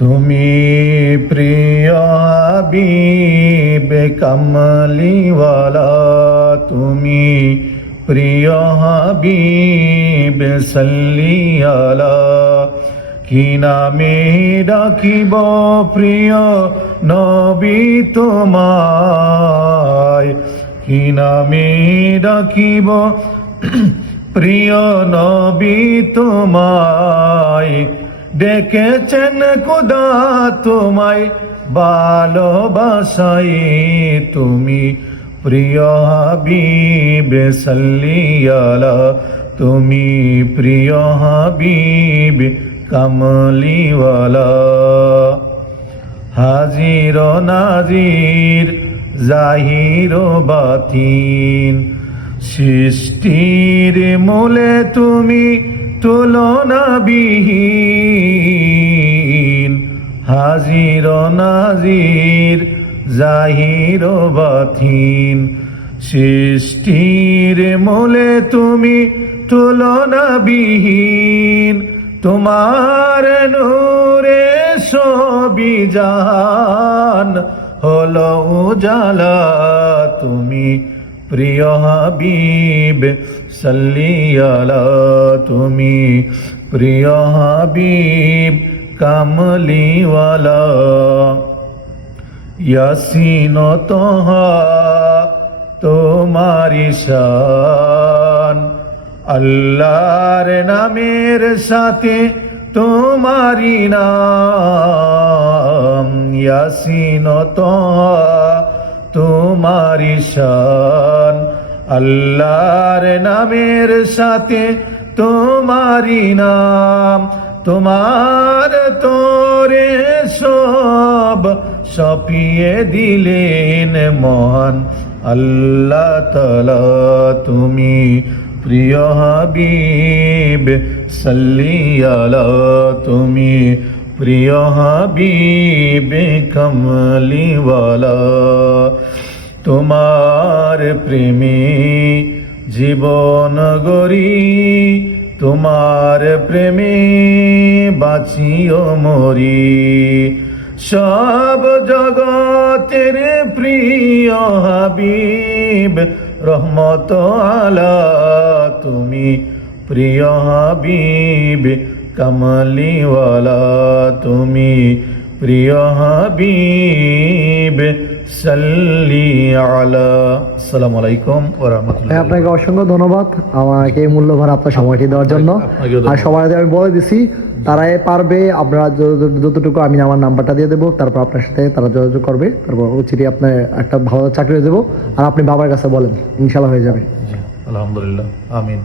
তুমি প্রিয় হাবিব কমলিওয়ালা, তুমি প্রিয় হাবিব সাল্লিয়ালা কি নামে ডাকিব প্রিয় নবী তোমায়? কি নামে ডাকিব প্রিয় নবী তোমায়? ডেকেছেন কুদা তোমায় ভালোবাসাই। তুমি প্রিয় হাবিব সাল্লিয়ালা তুমি প্রিয় হাবিব কমলিওয়ালা হাজির নাজির, জাহির বাতিন সৃষ্টির মূলে তুমি তুলনা বিহীন হাজির নাজির, জাহির ও বাতিন সৃষ্টির মূলে তুমি তুলনা বিহীন তোমার নূরে সবি জাহান হলো উজালা। তুমি প্রিয় হাবিব সাল্লিয়ালা তুমি। প্রিয় হাবিব, কামলিওয়ালা। ইয়াসিন তোহা তোমারি শান। আল্লাহর নামের সাথে তোমারি নাম। ইয়াসিন তোহা তোমারি শান। আল্লাহর নামের সাথে তোমারি নাম। তোমার তোরে সব সপিয়ে দিলেন মহান। আল্লাহ তালা তুমি প্রিয় হাবিব সাল্লিয়ালা তুমি প্রিয় হাবিব কমলিওয়ালা তোমার প্রেমী জীবন গরি তোমার প্রেমে বাঁচিও মরি। সব জগতের প্রিয় হাবিব, রহমত আলা, তুমি প্রিয় হাবিব কমলিওয়ালা তুমি প্রিয় হাবিব সাল্লি আলা। আসসালামু আলাইকুম ওয়া রাহমাতুল্লাহ আপনাকে অসংখ্য ধন্যবাদ। আমাকে এই মূল্যবান আপনার সময়টি দেওয়ার জন্য। আর সবার আগে আমি বলে দিছি তারাই পারবে আপনারা যতটুকু আমি আমার নাম্বারটা দিয়ে দেবো তারপর আপনার সাথে তারা যোগাযোগ করবে তারপর উচিত আপনার একটা ভালো চাকরি দেবো আর আপনি বাবার কাছে বলেন ইনশাল্লাহ হয়ে যাবে। আলহামদুলিল্লাহ আমিন।